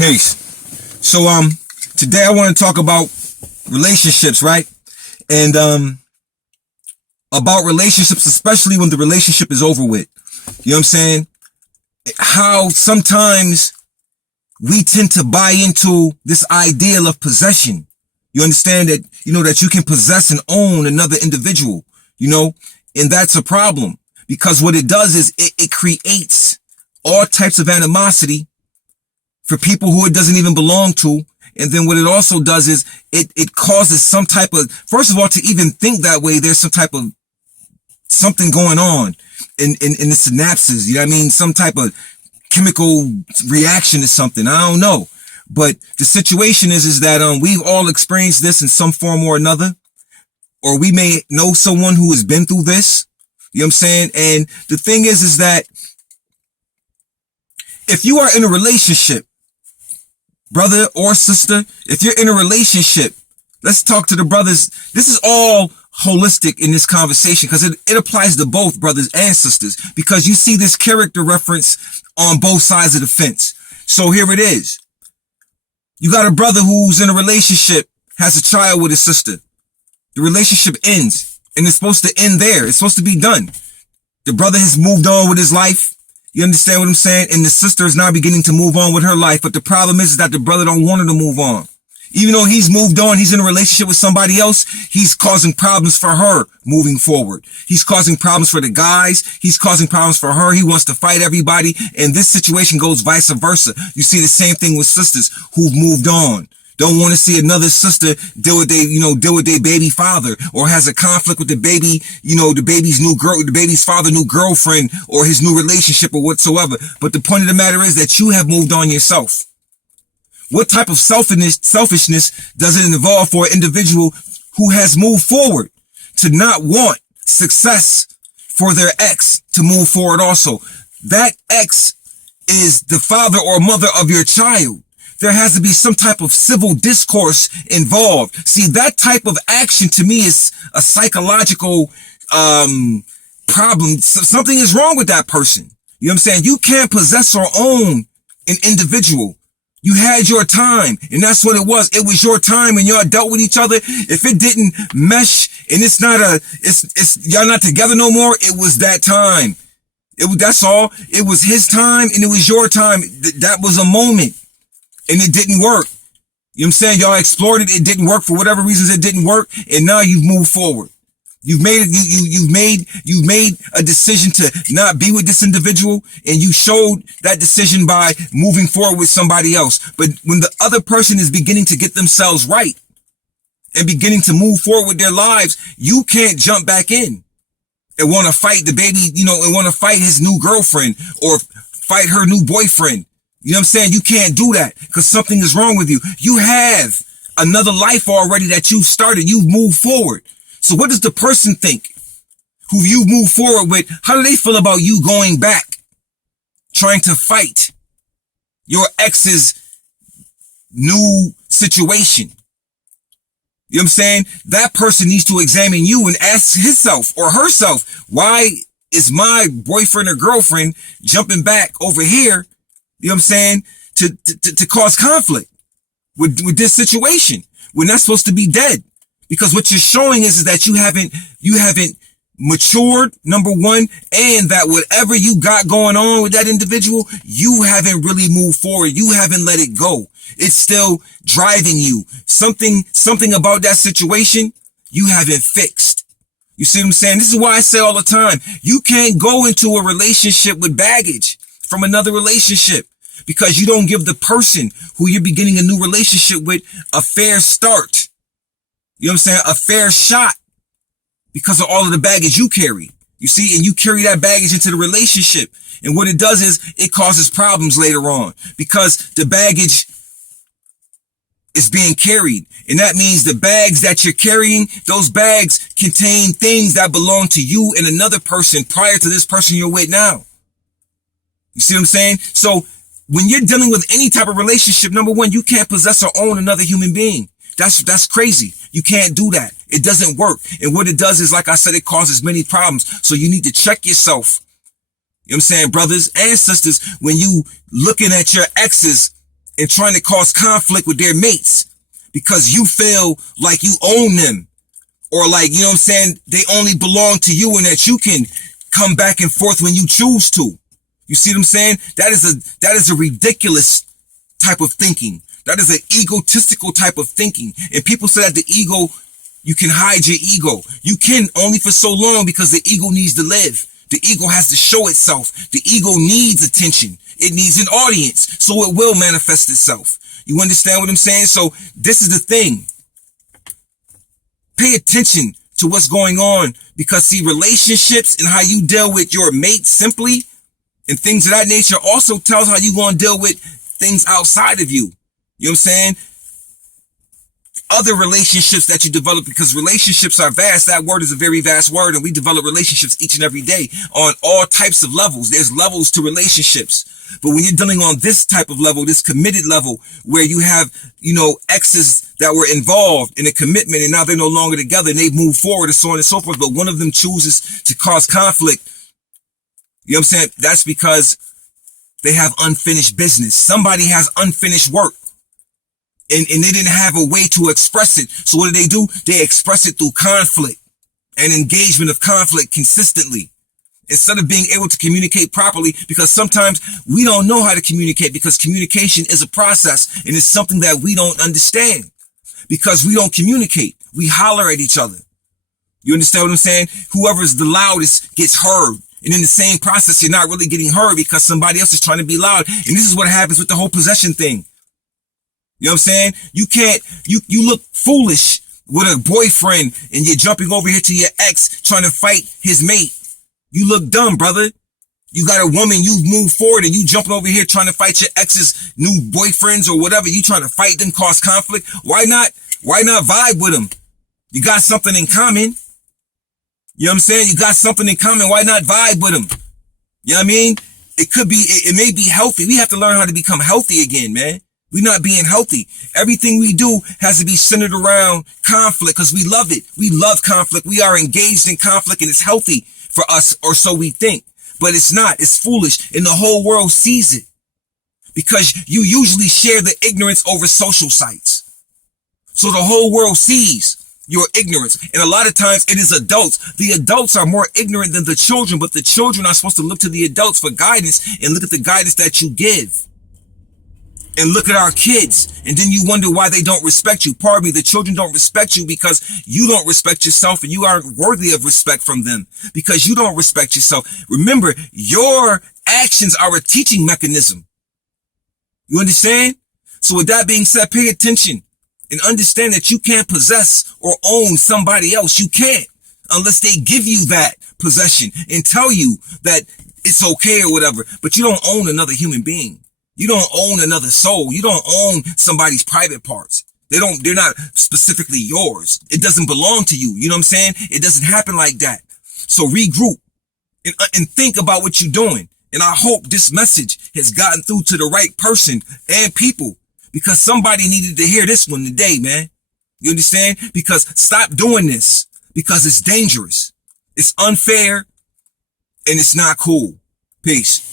Peace. So today I want to talk about relationships, right? And about relationships, especially when the relationship is over with. You know what I'm saying? How sometimes we tend to buy into this ideal of possession. You understand that, that you can possess and own another individual, and that's a problem because what it does is it creates all types of animosity for people who it doesn't even belong to. And then what it also does is it causes some type of, first of all, to even think that way, there's some type of something going on in the synapses. You know what I mean? Some type of chemical reaction to something. I don't know. But the situation is that we've all experienced this in some form or another, or we may know someone who has been through this. You know what I'm saying? And the thing is that if you are in a relationship, brother or sister, if you're in a relationship, let's talk to the brothers. This is all holistic in this conversation because it applies to both brothers and sisters because you see this character reference on both sides of the fence. So here it is. You got a brother who's in a relationship, has a child with his sister. The relationship ends and it's supposed to end there. It's supposed to be done. The brother has moved on with his life. You understand what I'm saying? And the sister is now beginning to move on with her life. But the problem is that the brother don't want her to move on. Even though he's moved on, he's in a relationship with somebody else, he's causing problems for her moving forward. He's causing problems for the guys. He's causing problems for her. He wants to fight everybody. And this situation goes vice versa. You see the same thing with sisters who've moved on. Don't want to see another sister deal with their baby father, or has a conflict with the baby, the baby's father, new girlfriend, or his new relationship or whatsoever. But the point of the matter is that you have moved on yourself. What type of selfishness does it involve for an individual who has moved forward to not want success for their ex to move forward also? That ex is the father or mother of your child. There has to be some type of civil discourse involved. See, that type of action to me is a psychological problem. Something is wrong with that person. You know what I'm saying? You can't possess or own an individual. You had your time, and that's what it was. It was your time, and y'all dealt with each other. If it didn't mesh, and y'all not together no more, it was that time. That's all. It was his time, and it was your time. That was a moment, and it didn't work. You know what I'm saying? Y'all explored it. It didn't work for whatever reasons. It didn't work, and now you've moved forward. You've made a decision to not be with this individual, and you showed that decision by moving forward with somebody else. But when the other person is beginning to get themselves right and beginning to move forward with their lives, you can't jump back in and want to fight the baby, and want to fight his new girlfriend or fight her new boyfriend. You know what I'm saying? You can't do that because something is wrong with you. You have another life already that you've started. You've moved forward. So what does the person think who you move forward with? How do they feel about you going back, trying to fight your ex's new situation? You know what I'm saying? That person needs to examine you and ask himself or herself, why is my boyfriend or girlfriend jumping back over here, you know what I'm saying, to cause conflict with this situation when that's supposed to be dead? Because what you're showing is that you haven't matured, number one, and that whatever you got going on with that individual, you haven't really moved forward. You haven't let it go. It's still driving you. Something about that situation you haven't fixed. You see what I'm saying? This is why I say all the time, you can't go into a relationship with baggage from another relationship because you don't give the person who you're beginning a new relationship with a fair start. You know what I'm saying? A fair shot because of all of the baggage you carry. You see, and you carry that baggage into the relationship. And what it does is it causes problems later on because the baggage is being carried. And that means the bags that you're carrying, those bags contain things that belong to you and another person prior to this person you're with now. You see what I'm saying? So when you're dealing with any type of relationship, number one, you can't possess or own another human being. That's crazy. You can't do that. It doesn't work. And what it does is, like I said, it causes many problems. So you need to check yourself. You know what I'm saying, brothers and sisters, when you looking at your exes and trying to cause conflict with their mates because you feel like you own them, or like, you know what I'm saying, they only belong to you and that you can come back and forth when you choose to. You see what I'm saying? That is a ridiculous type of thinking. That is an egotistical type of thinking. And people say that the ego, you can hide your ego. You can, only for so long, because the ego needs to live. The ego has to show itself. The ego needs attention. It needs an audience. So it will manifest itself. You understand what I'm saying? So this is the thing. Pay attention to what's going on, because see, relationships and how you deal with your mate simply and things of that nature also tells how you going to deal with things outside of you. You know what I'm saying? Other relationships that you develop, because relationships are vast. That word is a very vast word, and we develop relationships each and every day on all types of levels. There's levels to relationships. But when you're dealing on this type of level, this committed level, where you have, you know, exes that were involved in a commitment and now they're no longer together and they've moved forward and so on and so forth, but one of them chooses to cause conflict, you know what I'm saying? That's because they have unfinished business. Somebody has unfinished work. And they didn't have a way to express it. So what do? They express it through conflict and engagement of conflict consistently, instead of being able to communicate properly, because sometimes we don't know how to communicate, because communication is a process and it's something that we don't understand because we don't communicate. We holler at each other. You understand what I'm saying? Whoever's the loudest gets heard. And in the same process, you're not really getting heard because somebody else is trying to be loud. And this is what happens with the whole possession thing. You know what I'm saying? You can't, you look foolish with a boyfriend and you're jumping over here to your ex trying to fight his mate. You look dumb, brother. You got a woman, you move forward and you jumping over here trying to fight your ex's new boyfriends or whatever. You trying to fight them, cause conflict. Why not vibe with them? You got something in common. You know what I'm saying? You got something in common. Why not vibe with them? You know what I mean? It may be healthy. We have to learn how to become healthy again, man. We're not being healthy. Everything we do has to be centered around conflict because we love it. We love conflict. We are engaged in conflict and it's healthy for us, or so we think. But it's not. It's foolish, and the whole world sees it because you usually share the ignorance over social sites. So the whole world sees your ignorance. And a lot of times it is adults. The adults are more ignorant than the children, but the children are supposed to look to the adults for guidance and look at the guidance that you give. And look at our kids, and then you wonder why they don't respect you. Pardon me, the children don't respect you because you don't respect yourself, and you aren't worthy of respect from them because you don't respect yourself. Remember, your actions are a teaching mechanism. You understand? So with that being said, pay attention and understand that you can't possess or own somebody else. You can't unless they give you that possession and tell you that it's okay or whatever, but you don't own another human being. You don't own another soul. You don't own somebody's private parts. They're not specifically yours. It doesn't belong to you. You know what I'm saying? It doesn't happen like that. So regroup and think about what you're doing. And I hope this message has gotten through to the right person and people, because somebody needed to hear this one today, man. You understand? Because stop doing this, because it's dangerous. It's unfair and it's not cool. Peace.